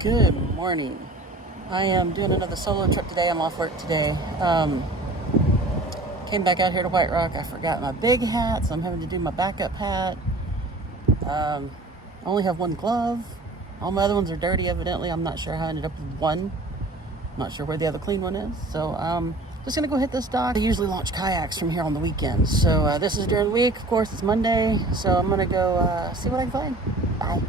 Good morning. I am doing another solo trip today. I'm off work today. Came back out here to White Rock. I forgot my big hat, so I'm having to do my backup hat. I only have one glove. All my other ones are dirty, evidently. I'm not sure how I ended up with one. I'm not sure where the other clean one is. So just going to go hit this dock. I usually launch kayaks from here on the weekends. So this is during the week. Of course, it's Monday. So I'm going to go see what I can find. Bye.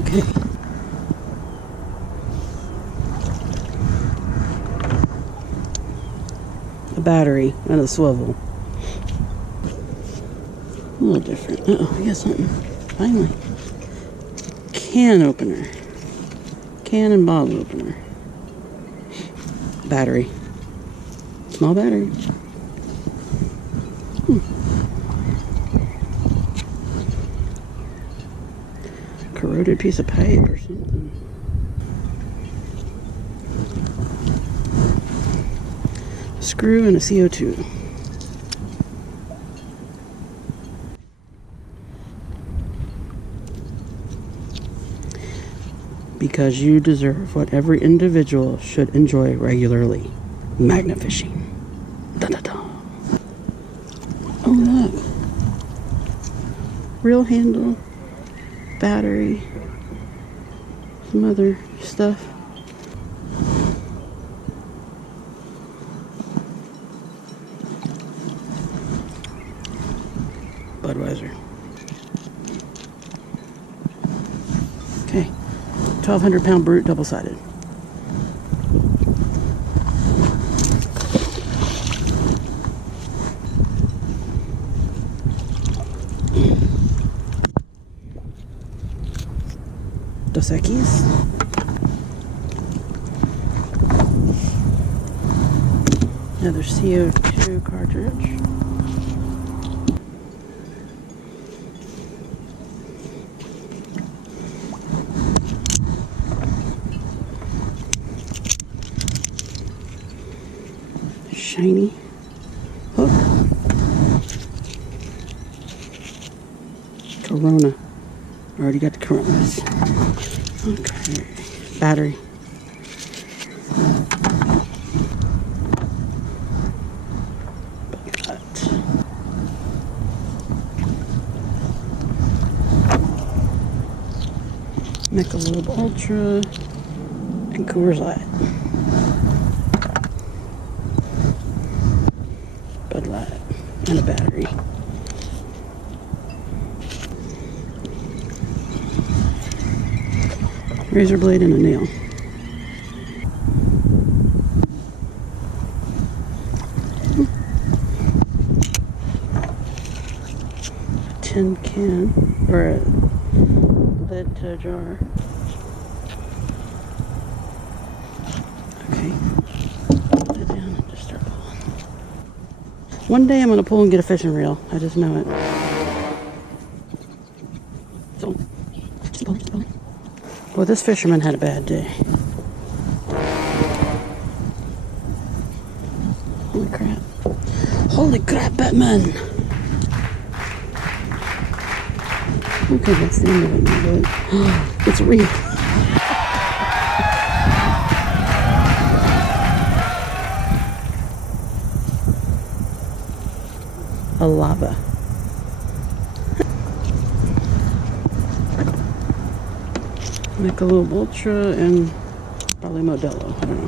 Okay. A battery and a swivel. A little different. Uh-oh, I got something. Finally. Can opener. Can and bottle opener. Battery. Small battery. Corroded piece of pipe or something. Screw and a CO2. Because you deserve what every individual should enjoy regularly. Magnet fishing. Da-da-da. Oh look. Reel handle. Battery. Some other stuff. Budweiser. Okay, 1,200 pound brute, double-sided. Dos Equis. Another CO2 cartridge. Shiny hook. Corona. Already got the Coronas. Okay. Battery. Michelob Ultra and Coors Light. Bud Light and a battery. Razor blade and a nail. A tin can or a lid to a jar. Okay. Put it down and just start pulling. One day I'm going to pull and get a fishing reel. I just know it. So, just pull, just pull. Well, this fisherman had a bad day. Holy crap. Holy crap, Batman! Okay, that's the end of it now, but it's real. A lava. Michelob Ultra and probably Modelo. I don't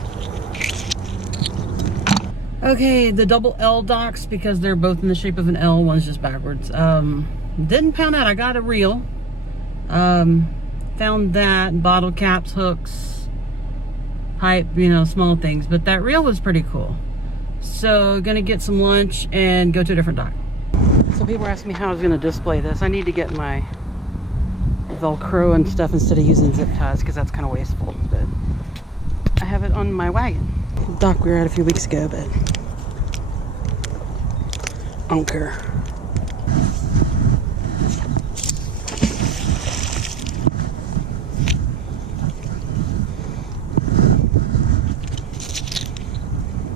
know. Okay, the double L docks, because they're both in the shape of an L. One's just backwards. Didn't pound out. I got a reel. Found that, bottle caps, hooks, pipe, small things. But that reel was pretty cool. So, gonna get some lunch and go to a different dock. So people were asking me how I was gonna display this. I need to get my Velcro and stuff instead of using zip ties because that's kind of wasteful. But I have it on my wagon. The dock we were at a few weeks ago, but I don't care.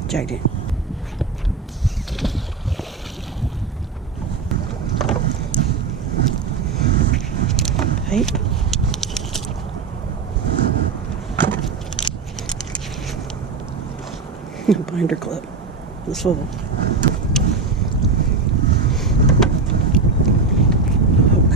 Jagged in. tape. Binder clip. The swivel. Hook.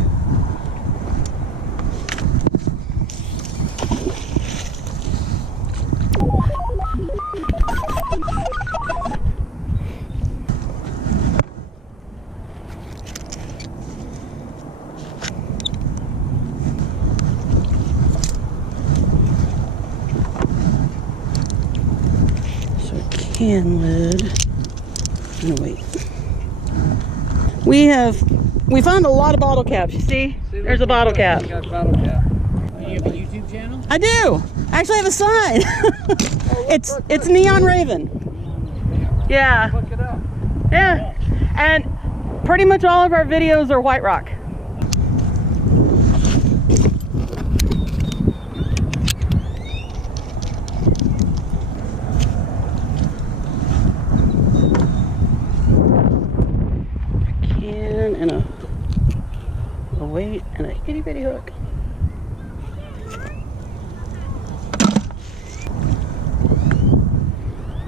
Can lid and a weight. We found a lot of bottle caps. You see? There's a bottle cap. You got bottle cap. You have a YouTube channel? I do. I actually have a sign. It's Neon Raven. Yeah. Look it up. Yeah. And pretty much all of our videos are White Rock. And a weight and a itty bitty hook.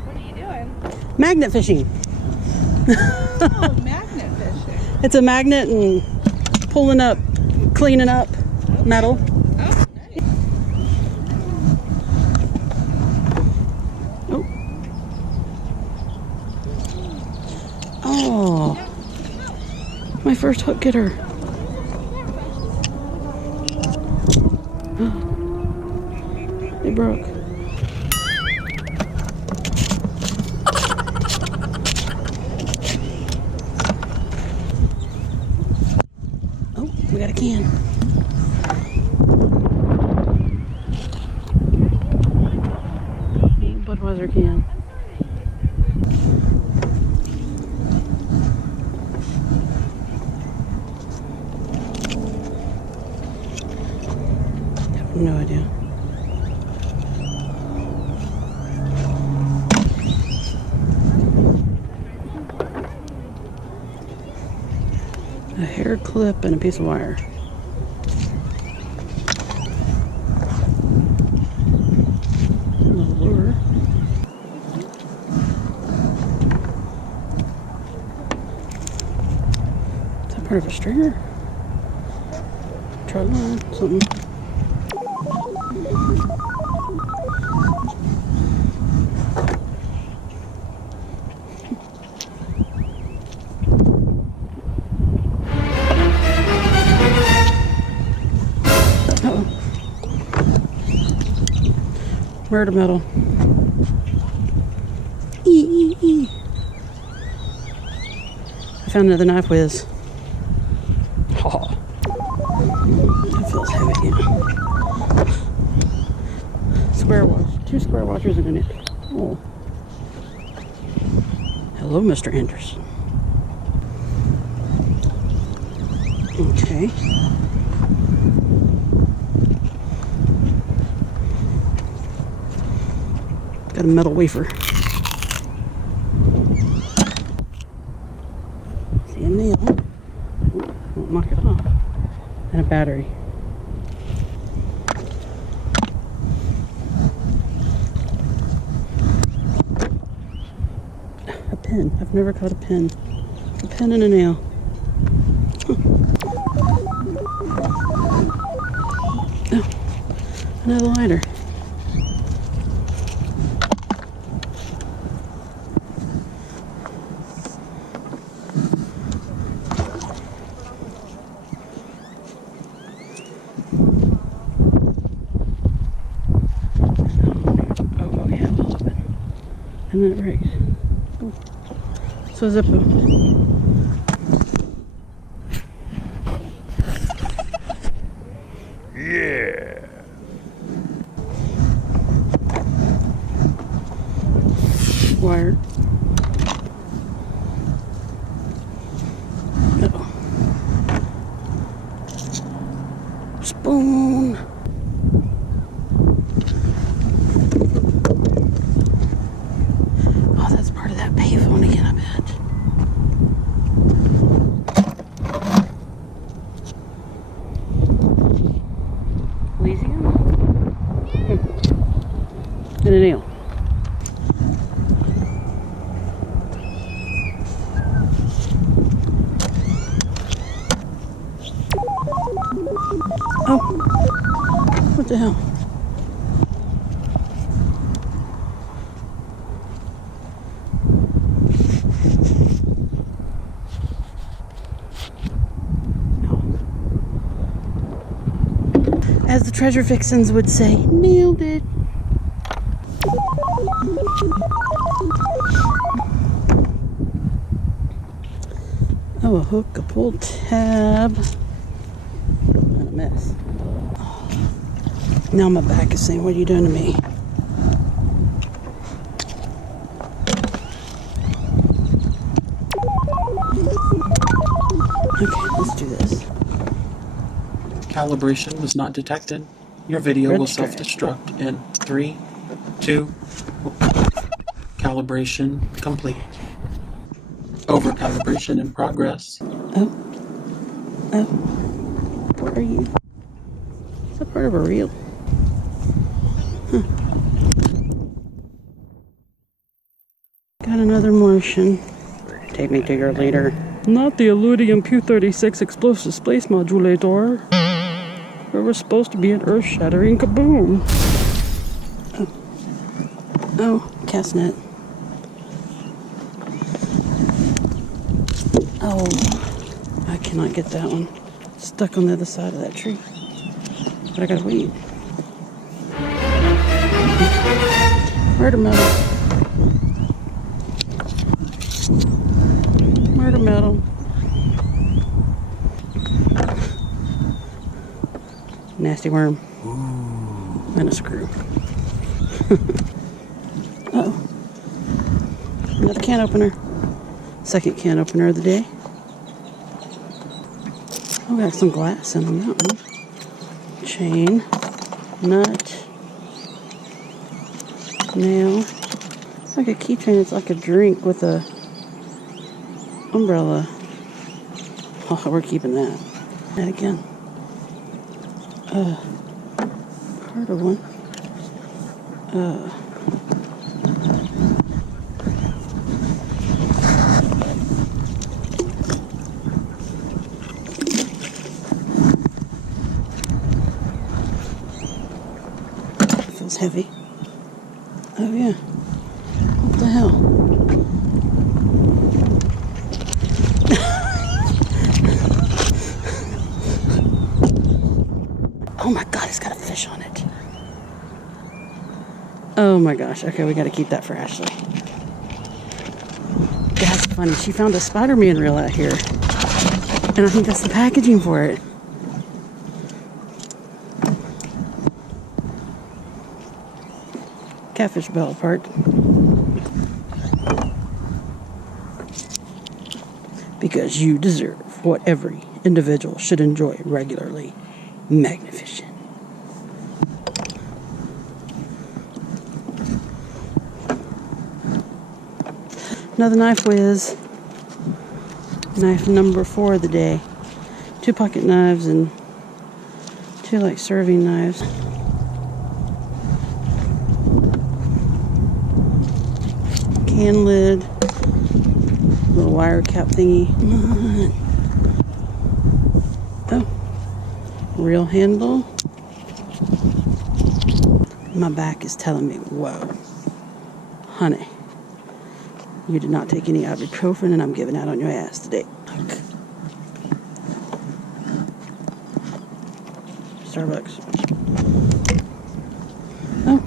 What are you doing? Magnet fishing. Oh, magnet fishing. It's a magnet and pulling up, cleaning up metal. Oh, nice. Oh, my first hook getter. They broke. Oh, we got a can. Budweiser can. No idea. A hair clip and a piece of wire. A little lure. Is that part of a stringer? Try line, something. Murder metal. I found another knife whiz. Oh, that feels heavy. Square watch. 2 square watchers in it. Oh. Hello, Mr. Anderson. Okay. Got a metal wafer. See a nail. Won't knock it off. And a battery. A pin. I've never caught a pin. A pin and a nail. Oh, another lighter. And then it breaks. Oh. So Zippo. Yeah. Wire. Uh-oh. Spoon. Oh, that's part of that payphone again, I bet. gonna nail. Oh, what the hell? As the treasure vixens would say, nailed it. Oh, a hook, a pull tab. What a mess. Now my back is saying, what are you doing to me? Okay, let's do this. Calibration was not detected. Your video will Register. self-destruct in 3, 2. Calibration complete. Over-calibration in progress. Oh. What are you? Is that part of a reel? Huh. Got another Martian. Take me to your leader. Not the Illudium Q-36 explosive space modulator. Where we're supposed to be an earth-shattering kaboom. Oh, cast net. Oh, I cannot get that one. Stuck on the other side of that tree. But I gotta wait. Murder metal. Murder metal. Nasty worm. Ooh. And a screw. Uh-oh. Another can opener. Second can opener of the day. Oh, we got some glass in on that one. Chain. Nut. Nail. It's like a keychain. It's like a drink with a umbrella. Oh, we're keeping that. And again. Part of one. Feels heavy. Oh yeah. What the hell? Oh my god, it's got a fish on it. Oh my gosh. Okay, we gotta keep that for Ashley. That's funny. She found a Spider-Man reel out here. And I think that's the packaging for it. Catfish bell part. Because you deserve what every individual should enjoy regularly. Magnificent. Another knife whiz. Knife number 4 of the day. 2 pocket knives and 2 like serving knives. Can lid. Little wire cap thingy. Oh. Reel handle. My back is telling me, whoa. Honey. You did not take any ibuprofen and I'm giving out on your ass today. Starbucks. Oh,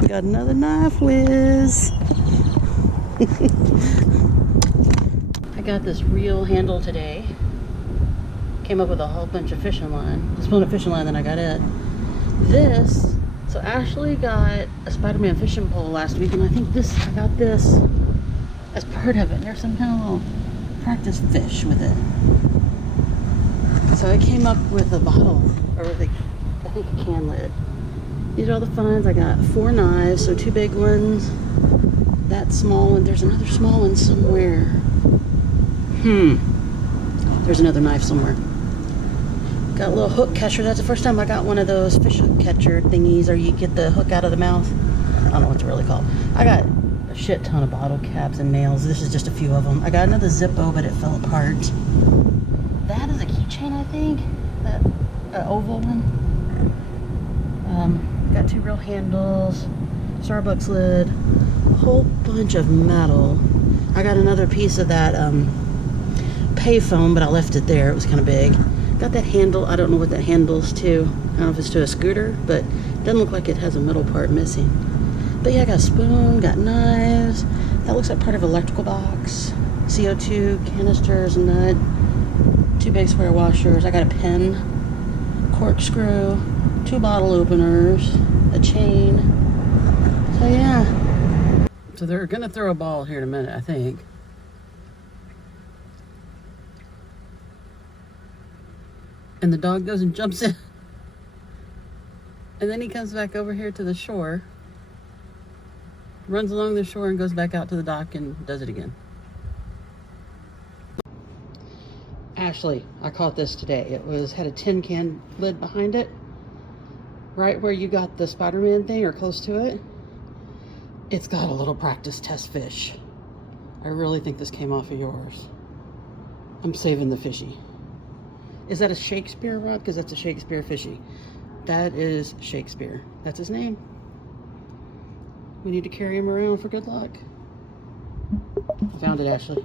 we got another knife whiz. I got this reel handle today. Came up with a whole bunch of fishing line. Just pulling a fishing line, then I got it. This, so Ashley got a Spider-Man fishing pole last week, and I think I got this as part of it. There's some kind of little practice fish with it. So I came up with a bottle, or with I think a can lid. These are all the finds. I got 4 knives, so 2 big ones, that small one. There's another small one somewhere. There's another knife somewhere. Got a little hook catcher. That's the first time I got one of those fish hook catcher thingies, or you get the hook out of the mouth. I don't know what to really call. I got a shit ton of bottle caps and nails. This is just a few of them. I got another Zippo, but it fell apart. That is a keychain, I think. That oval one. Got 2 real handles, Starbucks lid, a whole bunch of metal. I got another piece of that payphone, but I left it there. It was kind of big. Got that handle. I don't know what that handle's to. I don't know if it's to a scooter, but it doesn't look like it has a middle part missing. But yeah, I got a spoon, got knives. That looks like part of an electrical box. CO2 canisters, a nut, 2 big square washers. I got a pen, corkscrew, 2 bottle openers, a chain. So yeah. So they're gonna throw a ball here in a minute, I think. And the dog goes and jumps in. And then he comes back over here to the shore, runs along the shore and goes back out to the dock and does it again. Ashley, I caught this today. It had a tin can lid behind it. Right where you got the Spider-Man thing or close to it. It's got a little practice test fish. I really think this came off of yours. I'm saving the fishy. Is that a Shakespeare rod? Because that's a Shakespeare fishy. That is Shakespeare. That's his name. We need to carry him around for good luck. I found it, Ashley.